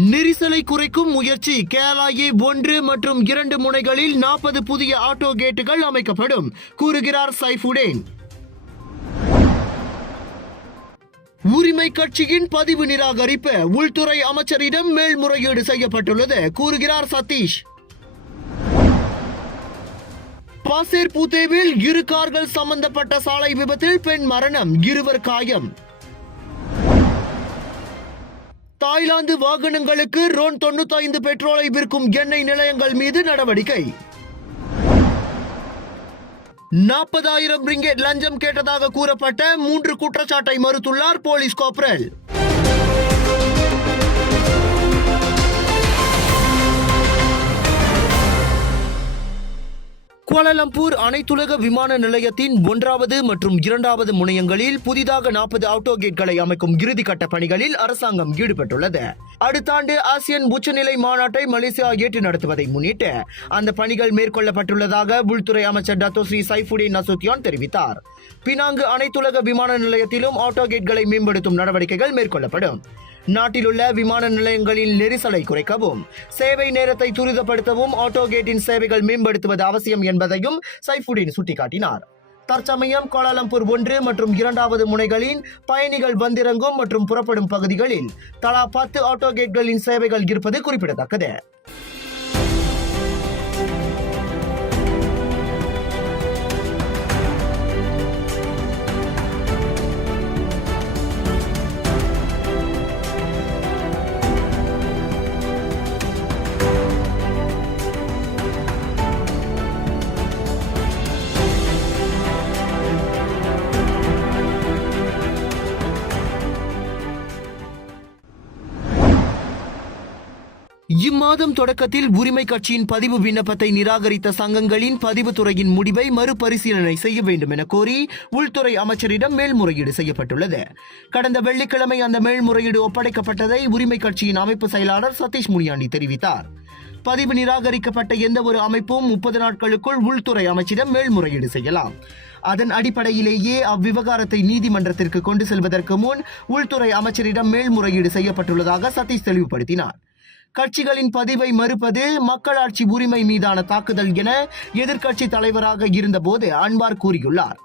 நெரிசலை குறைக்கும் முயற்சி. கேலாயே ஒன்று மற்றும் இரண்டு முனைகளில் நாற்பது புதிய ஆட்டோ கேட்டுகள் அமைக்கப்படும். கூறுகிறார் சைஃபுடேன். உரிமை கட்சியின் பதிவு நிராகரிப்பு. உள்துறை அமைச்சரிடம் மேல்முறையீடு செய்யப்பட்டுள்ளது. கூறுகிறார் சதீஷ். பாசேர் பூத்தேவில் இரு கார்கள் சம்பந்தப்பட்ட சாலை விபத்தில் பெண் மரணம். இருவர் காயம். தாய்லாந்து வாகனங்களுக்கு ரோன் தொண்ணூத்தைந்து பெட்ரோலை விற்கும் எண்ணெய் நிலையங்கள் மீது நடவடிக்கை. நாற்பதாயிரம் ரிங்கெட் லஞ்சம் கேட்டதாக கூறப்பட்ட மூன்று குற்றச்சாட்டை மறுத்துள்ளார் போலீஸ் காப்ரல் குவாலலம்பூர் அனைத்துலக விமான நிலையத்தின் ஒன்றாவது மற்றும் இரண்டாவது முனையங்களில் புதிதாக நாற்பது ஆட்டோ கேட்களை அமைக்கும் இறுதிக்கட்ட பணிகளில் அரசாங்கம் ஈடுபட்டுள்ளது. அடுத்த ஆண்டு ஆசியன் உச்சநிலை மாநாட்டை மலேசியா ஏற்று நடத்துவதை முன்னிட்டு அந்த பணிகள் மேற்கொள்ளப்பட்டுள்ளதாக உள்துறை அமைச்சர் டத்தோஸ்ரீ ஸ்ரீ சைஃபுடின் நசுத்தியான் தெரிவித்தார். பினாங்கு அனைத்துலக விமான நிலையத்திலும் ஆட்டோ கேட்களை மேம்படுத்தும் நடவடிக்கைகள் மேற்கொள்ளப்படும். நாட்டிலுள்ள விமான நிலையங்களில் நெரிசலை குறைக்கவும் சேவை நேரத்தை துரிதப்படுத்தவும் ஆட்டோ கேட்டின் சேவைகள் மேம்படுத்துவது அவசியம் என்பதையும் சைஃபுடின் சுட்டிக்காட்டினார். தற்சமயம் கோலாலம்பூர் ஒன்று மற்றும் இரண்டாவது முனைகளின் பயணிகள் வந்திறங்கும் மற்றும் புறப்படும் பகுதிகளில் தலா பத்து ஆட்டோ கேட்களின் சேவைகள் இருப்பது குறிப்பிடத்தக்கது. இம்மாதம் தொடக்கத்தில் உரிமை கட்சியின் பதிவு விண்ணப்பத்தை நிராகரித்த சங்கங்களின் பதிவுத்துறையின் முடிவை மறுபரிசீலனை செய்ய வேண்டும் என கோரி உள்துறை அமைச்சரிடம் மேல்முறையீடு செய்யப்பட்டுள்ளது. கடந்த வெள்ளிக்கிழமை அந்த மேல்முறையீடு ஒப்படைக்கப்பட்டதை உரிமை கட்சியின் அமைப்பு செயலாளர் சதீஷ் முனியாண்டி தெரிவித்தார். பதிவு நிராகரிக்கப்பட்ட எந்த ஒரு அமைப்பும் முப்பது நாட்களுக்குள் உள்துறை அமைச்சிடம் மேல்முறையீடு செய்யலாம். அதன் அடிப்படையிலேயே அவ்விவகாரத்தை நீதிமன்றத்திற்கு கொண்டு செல்வதற்கு முன் உள்துறை அமைச்சரிடம் மேல்முறையீடு செய்யப்பட்டுள்ளதாக சதீஷ் தெளிவுபடுத்தினார். கட்சிகளின் பதிவை மறுப்பது மக்களாட்சி உரிமை மீதான தாக்குதல் என எதிர்க்கட்சி தலைவராக இருந்தபோது அன்வார் கூறியுள்ளார்.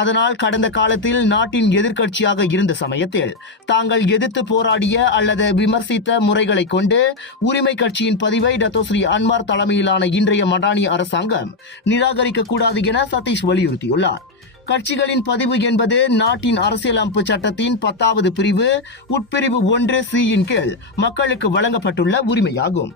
அதனால் கடந்த காலத்தில் நாட்டின் எதிர்க்கட்சியாக இருந்த சமயத்தில் தாங்கள் எதிர்த்து போராடிய அல்லது விமர்சித்த முறைகளை கொண்டு உரிமை கட்சியின் பதிவை டத்தோஸ்ரீ அன்வார் தலைமையிலான இன்றைய மடானி அரசாங்கம் நிராகரிக்க கூடாது என சதீஷ் வலியுறுத்தியுள்ளார். கட்சிகளின் பதிவு என்பது நாட்டின் அரசியலமைப்பு சட்டத்தின் பத்தாவது பிரிவு உட்பிரிவு ஒன்று சியின் கீழ் மக்களுக்கு வழங்கப்பட்டுள்ள உரிமையாகும்.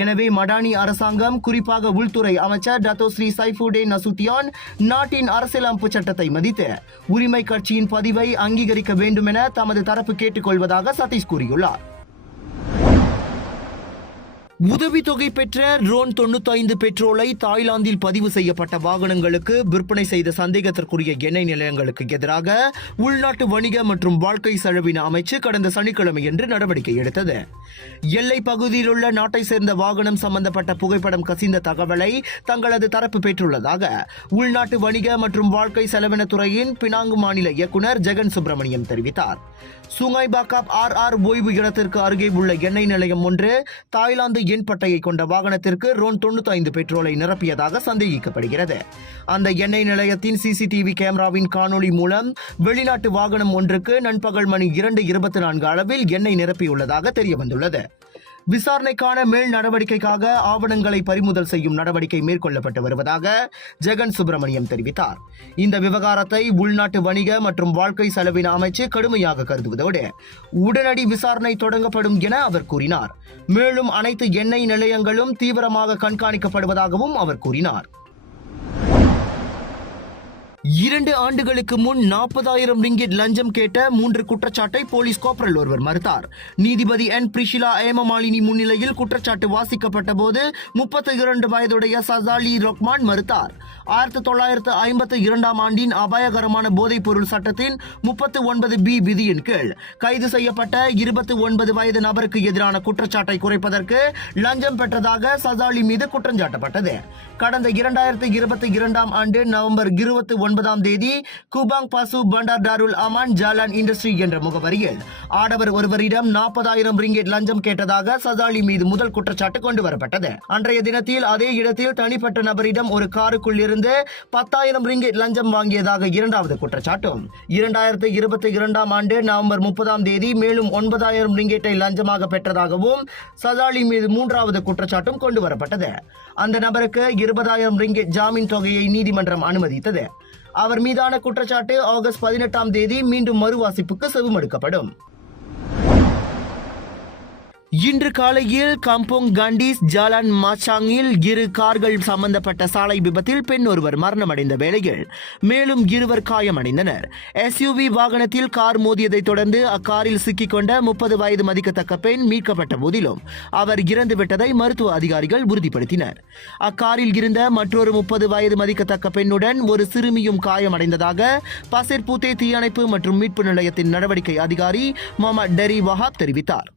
எனவே மடானி அரசாங்கம் குறிப்பாக உள்துறை அமைச்சர் டத்தோஸ்ரீ சைஃபுடே நசுத்தியான் நாட்டின் அரசியலமைப்பு சட்டத்தை மதித்து உரிமை கட்சியின் பதிவை அங்கீகரிக்க வேண்டும் என தமது தரப்பு கேட்டுக்கொள்வதாக சதீஷ் கூறியுள்ளார். உதவித்தொகை பெற்ற ரோன் தொண்ணூத்தைந்து பெட்ரோலை தாய்லாந்தில் பதிவு செய்யப்பட்ட வாகனங்களுக்கு விற்பனை செய்த சந்தேகத்திற்குரிய எண்ணெய் நிலையங்களுக்கு எதிராக உள்நாட்டு வணிக மற்றும் வாழ்க்கை செலவின அமைச்சு கடந்த சனிக்கிழமையன்று நடவடிக்கை எடுத்தது. எல்லை பகுதியில் உள்ள நாட்டை சேர்ந்த வாகனம் சம்பந்தப்பட்ட புகைப்படம் கசிந்த தகவலை தங்களது தரப்பு பெற்றுள்ளதாக உள்நாட்டு வணிக மற்றும் வாழ்க்கை செலவினத்துறையின் பினாங்கு மாநில இயக்குனர் ஜெகன் சுப்பிரமணியம் தெரிவித்தார். சுங்காய் பாக்காப் ஆர் ஆர் ஓய்வு இடத்திற்கு அருகே உள்ள எண்ணெய் நிலையம் ஒன்று தாய்லாந்து எண் பட்டையை கொண்ட வாகனத்திற்கு ரோன் தொண்ணூத்தைந்து பெட்ரோலை நிரப்பியதாக சந்தேகிக்கப்படுகிறது. அந்த எண்ணெய் நிலையத்தின் சிசிடிவி கேமராவின் காணொளி மூலம் வெளிநாட்டு வாகனம் ஒன்றுக்கு நண்பகல் மணி இரண்டு இருபத்தி நான்கு அளவில் எண்ணெய் நிரப்பியுள்ளதாக தெரியவந்துள்ளது. விசாரணைக்கான மேல் நடவடிக்கைக்காக ஆவணங்களை பறிமுதல் செய்யும் நடவடிக்கை மேற்கொள்ளப்பட்டு வருவதாக ஜெகன் சுப்பிரமணியம் தெரிவித்தார். இந்த விவகாரத்தை உள்நாட்டு வணிக மற்றும் வாழ்க்கை செலவின அமைச்சு கடுமையாக கருதுவதோடு உடனடி விசாரணை தொடங்கப்படும் என அவர் கூறினார். மேலும் அனைத்து எண்ணெய் நிலையங்களும் தீவிரமாக கண்காணிக்கப்படுவதாகவும் அவர் கூறினார். இரண்டு ஆண்டுகளுக்கு முன் நாற்பதாயிரம் ரிங்கிட் லஞ்சம் கேட்ட மூன்று குற்றச்சாட்டை போலீஸ் கோப்பரல் ஒருவர் மறுத்தார். நீதிபதி என். பிரிஷிலா ஏமமாலினி முன்னிலையில் குற்றச்சாட்டு வாசிக்கப்பட்ட போது முப்பத்தி இரண்டு வயதுடைய சசாலி ரொக்மான் மறுத்தார். ஆயிரத்தி தொள்ளாயிரத்து ஐம்பத்தி இரண்டாம் ஆண்டின் அபாயகரமான போதைப் பொருள் சட்டத்தின் முப்பத்து ஒன்பது பி விதியின் கீழ் கைது செய்யப்பட்ட இருபத்தி ஒன்பது வயது நபருக்கு எதிரான குற்றச்சாட்டை குறைப்பதற்கு லஞ்சம் பெற்றதாக சசாலி மீது குற்றஞ்சாட்டப்பட்டது கடந்த இரண்டாயிரத்தி இருபத்தி இரண்டாம் ஆண்டு நவம்பர் இருபத்தி ஒன்பது ஒன்பதாம் தேதி Kubang Pasu Bandar Darul Aman Jalan industry என்ற முகவரியில் ஆடவர் ஒருவரிடம் நாற்பதாயிரம் ரிங்கெட் லஞ்சம் கேட்டதாக சசாலி மீது முதல் குற்றச்சாட்டு கொண்டு வரப்பட்டது. அன்றைய தினத்தில் அதே இடத்தில் தனிப்பட்ட நபரிடம் ஒரு காருக்குள் இருந்து பத்தாயிரம் ரிங்கெட் லஞ்சம் வாங்கியதாக இரண்டாவது குற்றச்சாட்டும். இரண்டாயிரத்து இருபத்தி இரண்டாம் ஆண்டு நவம்பர் முப்பதாம் தேதி மேலும் ஒன்பதாயிரம் ரிங்கெட்டை லஞ்சமாக பெற்றதாகவும் சசாலி மீது மூன்றாவது குற்றச்சாட்டும் கொண்டு வரப்பட்டது. அந்த நபருக்கு இருபதாயிரம் ரிங்கெட் ஜாமீன் தொகையை நீதிமன்றம் அனுமதித்தது. அவர் மீதான குற்றச்சாட்டு ஆகஸ்ட் பதினெட்டாம் தேதி மீண்டும் மறுவாசிப்புக்கு செவிமடுக்கப்படும் இன்று காலையில் கம்போங் கண்டீஸ் ஜாலான் மாச்சாங்கில் இரு கார்கள் சம்பந்தப்பட்ட சாலை விபத்தில் பெண் ஒருவர் மரணமடைந்த வேளையில் மேலும் இருவர் காயமடைந்தனர். எஸ்யூவி வாகனத்தில் கார் மோதியதைத் தொடர்ந்து அக்காரில் சிக்கிக்கொண்ட முப்பது வயது மதிக்கத்தக்க பெண் மீட்கப்பட்ட போதிலும் அவர் இறந்துவிட்டதை மருத்துவ அதிகாரிகள் உறுதிப்படுத்தினர். அக்காரில் இருந்த மற்றொரு முப்பது வயது மதிக்கத்தக்க பெண்ணுடன் ஒரு சிறுமியும் காயமடைந்ததாக பசிர்பூத்தே தீயணைப்பு மற்றும் மீட்பு நிலையத்தின் நடவடிக்கை அதிகாரி மொமட் டெரி வஹாப் தெரிவித்தார்.